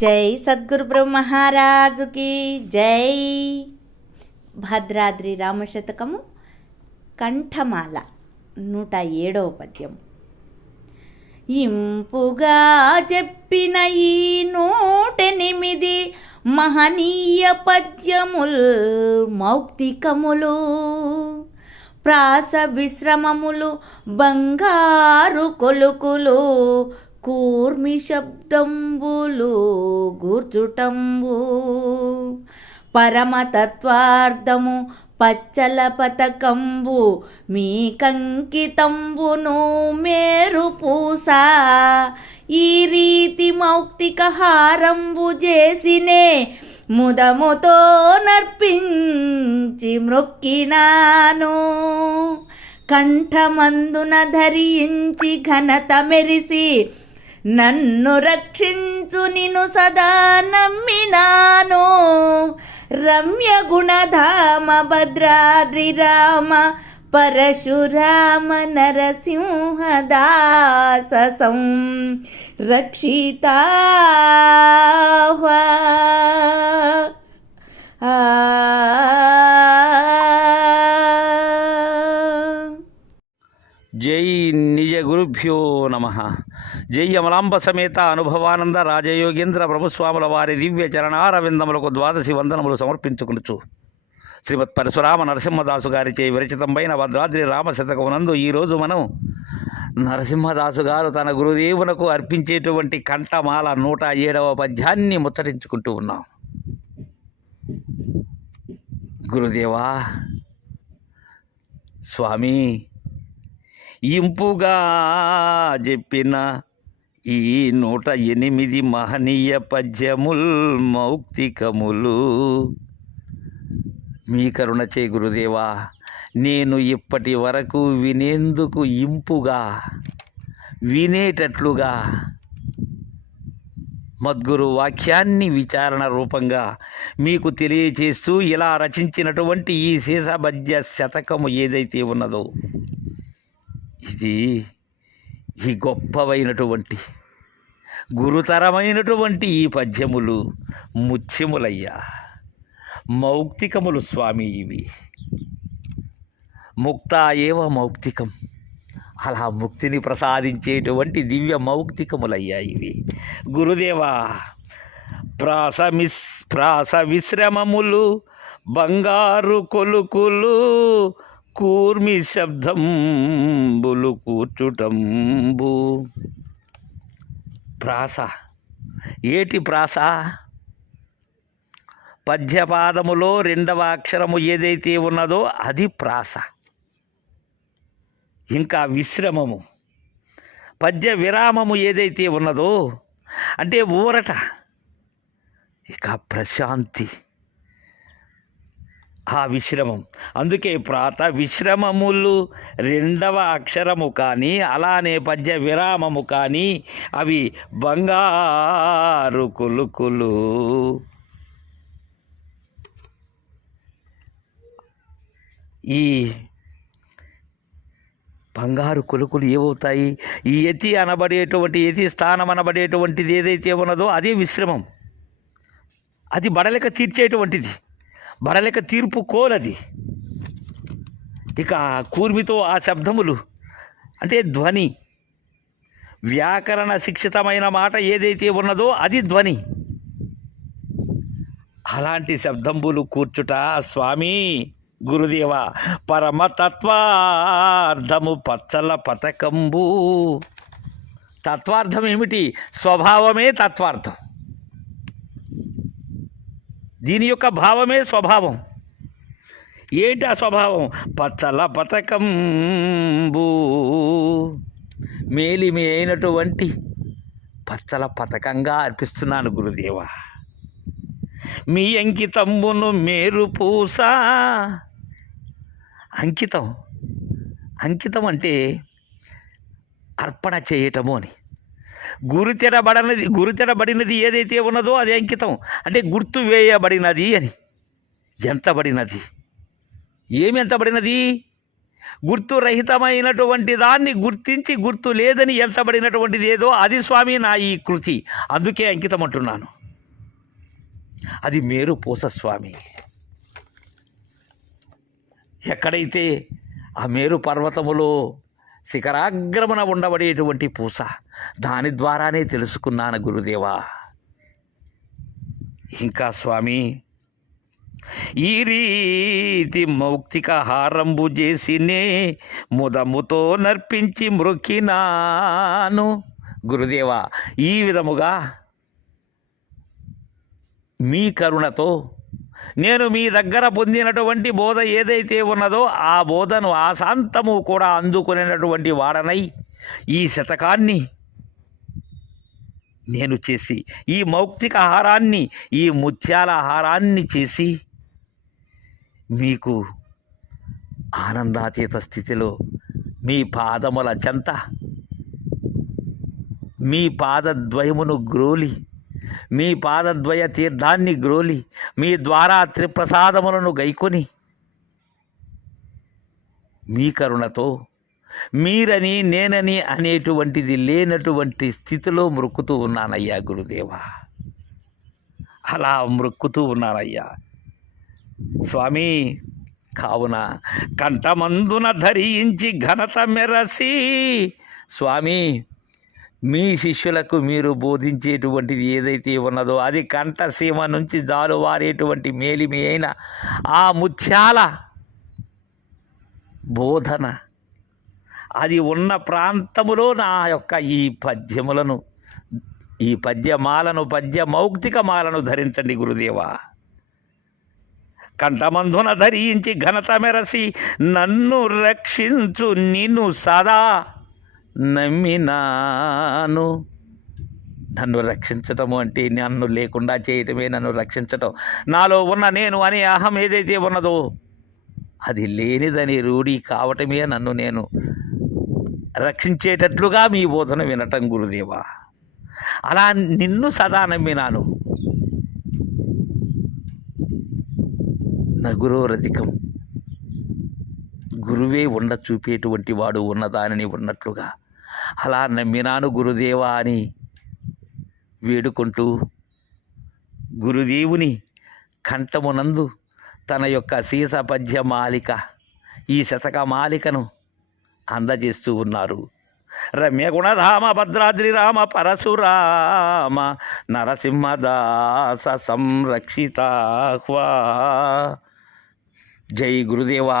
జై సద్గురు బ్రహ్మహారాజుకి జై. భద్రాద్రి రామశతకము కంఠమాల 107వ పద్యం. ఇంపుగా చెప్పిన ఈ 108 మహనీయ పద్యముల్ మౌక్తికములు, ప్రాస విశ్రమములు బంగారు కొలుకులు, కూర్మి శబ్దంబులు గూర్చుటంబు, పరమతత్వార్థము పచ్చల పతకంబు మీ కంకితంబును మేరు పూస, ఈ రీతి మౌక్తిక హారంబు చేసినే ముదముతో నర్పించి మ్రొక్కినాను, కంఠమందున ధరించి ఘనత మెరిసి నన్ను రక్షించు నిన్ను సదా నమ్మినాను, రమ్య గుణధామ భద్రాద్రి రామ పరశురామ నరసింహదాస రక్షితా. జై నిజ గురుభ్యో నమ. జై అమలాంబ సమేత అనుభవానంద రాజయోగేంద్ర ప్రభుస్వాముల వారి దివ్య చరణారవిందములకు 12 వందనములు సమర్పించుకునుచు శ్రీమత్ పరశురామ నరసింహదాసు గారిచే విరచితమైన భద్రాద్రి రామశతకమునందు ఈరోజు మనం నరసింహదాసు గారు తన గురుదేవునకు అర్పించేటువంటి కంఠమాల 107వ పద్యాన్ని ముచ్చరించుకుంటూ ఉన్నాం. గురుదేవా స్వామి, ఇంపుగా చెప్పిన ఈ 108 మహనీయ పద్యముల్ మౌక్తికములు, మీ కరుణచే గురుదేవా నేను ఇప్పటి వరకు వినేందుకు ఇంపుగా వినేటట్లుగా మద్గురు వాక్యాన్ని విచారణ రూపంగా మీకు తెలియచేస్తూ ఇలా రచించినటువంటి ఈ శేషభద్య శతకము ఏదైతే ఉన్నదో ఇది ఈ గొప్పవైనటువంటి గురుతరమైనటువంటి ఈ పద్యములు ముత్యములయ్యా, మౌక్తికములు స్వామి. ఇవి ముక్తా ఏవ మౌక్తికం, అలా ముక్తిని ప్రసాదించేటువంటి దివ్య మౌక్తికములయ్యా ఇవి. గురుదేవా, ప్రాస విశ్రమములు బంగారు కొలుకులు, కూర్మి శబ్దంబులు కూర్చుటంబు. ప్రాస ఏటి ప్రాస? పద్యపాదములో 2వ అక్షరము ఏదైతే ఉన్నదో అది ప్రాస. ఇంకా విశ్రమము, పద్య విరామము ఏదైతే ఉన్నదో అంటే ఊరట, ఇక ప్రశాంతి, ఆ విశ్రమం. అందుకే ప్రాత విశ్రమములు 2వ అక్షరము కానీ అలానే పద్య విరామము కానీ అవి బంగారు కొలుకులు. ఈ బంగారు కొలుకులు ఏమవుతాయి? ఈ యతి అనబడేటువంటి యతి స్థానం అనబడేటువంటిది ఏదైతే ఉన్నదో అదే విశ్రమం. అది బడలిక తీర్చేటువంటిది, బడలిక తీర్పు కోలది. ఇక కూర్మితో ఆ శబ్దములు అంటే ధ్వని, వ్యాకరణ శిక్షితమైన మాట ఏదైతే ఉన్నదో అది ధ్వని. అలాంటి శబ్దంబులు కూర్చుట స్వామి గురుదేవ, పరమతత్వార్థము పచ్చల పతకంబు. తత్వార్థం ఏమిటి? స్వభావమే తత్వార్థం. దీని యొక్క భావమే స్వభావం. ఏంటి ఆ స్వభావం? పచ్చల పతకంబు, మేలిమి అయినటువంటి పచ్చల పతకంగా అర్పిస్తున్నాను గురుదేవా. మీ అంకితంబును మేరు పూస. అంకితం, అంకితం అంటే అర్పణ చేయటము అని. గురితెరబడినది ఏదైతే ఉన్నదో అది అంకితం అంటే గుర్తు వేయబడినది అని. ఎంతబడినది? ఏమి ఎంతబడినది? గుర్తురహితమైనటువంటి దాన్ని గుర్తించి గుర్తు లేదని ఎంతబడినటువంటిది ఏదో అది స్వామి నా ఈ కృతి, అందుకే అంకితం అంటున్నాను. అది మేరు పూస స్వామి. ఎక్కడైతే ఆ మేరు పర్వతములో శిఖరాగ్రమణ ఉండబడేటువంటి పూస, దాని ద్వారానే తెలుసుకున్నాను గురుదేవా. ఇంకా స్వామి, ఈ రీతి మౌక్తిక హారంబు చేసినే ముదముతో నర్పించి మ్రొక్కినాను. గురుదేవా, ఈ విధముగా మీ కరుణతో నేను మీ దగ్గర పొందినటువంటి బోధ ఏదైతే ఉన్నదో ఆ బోధను ఆశాంతము కూడా అందుకునేటటువంటి వాడనై ఈ శతకాన్ని నేను చేసి, ఈ మౌక్తిక హారాన్ని, ఈ ముత్యాల హారాన్ని చేసి మీకు ఆనందాతీత స్థితిలో మీ పాదముల చెంత, మీ పాదద్వయమును గ్రోలి, మీ పాదద్వయ తీర్థాన్ని గ్రోలి, మీ ద్వారా త్రిప్రసాదములను గైకొని మీ కరుణతో మీరని నేనని అనేటువంటిది లేనటువంటి స్థితిలో మ్రొక్కుతూ ఉన్నానయ్యా గురుదేవా. అలా మ్రొక్కుతూ ఉన్నానయ్యా స్వామి. కావున కంఠమందున ధరించి ఘనత మెరసి స్వామి, మీ శిష్యులకు మీరు బోధించేటువంటిది ఏదైతే ఉన్నదో అది కంఠసీమ నుంచి జాలువారేటువంటి మేలిమి అయిన ఆ ముత్యాల బోధన, అది ఉన్న ప్రాంతములో నా యొక్క ఈ పద్యములను, ఈ పద్యమాలను, పద్య మౌక్తికమాలను ధరించండి గురుదేవా. కంఠమందున ధరించి ఘనత మెరసి నన్ను రక్షించు నిన్ను సదా నమ్మినాను. నన్ను రక్షించటము అంటే నన్ను లేకుండా చేయటమే నన్ను రక్షించటం. నాలో ఉన్న నేను అనే అహం ఏదైతే ఉన్నదో అది లేనిదని రూఢి కావటమే నన్ను నేను రక్షించేటట్లుగా మీ బోధన వినటం గురుదేవా. అలా నిన్ను సదా నమ్మినాను. నగురోరధికం, గురువే ఉండ చూపేటువంటి వాడు ఉన్నదానిని ఉన్నట్లుగా అలా నమ్మినాను గురుదేవా అని వేడుకుంటూ గురుదేవుని కంఠమునందు తన యొక్క సీస పద్య మాలిక, ఈ శతక మాలికను అందజేస్తూ ఉన్నారు. రమ్యగుణధామ భద్రాద్రి రామ పరశురామ నరసింహదాస సంరక్షితాహ్వా. జై గురుదేవా.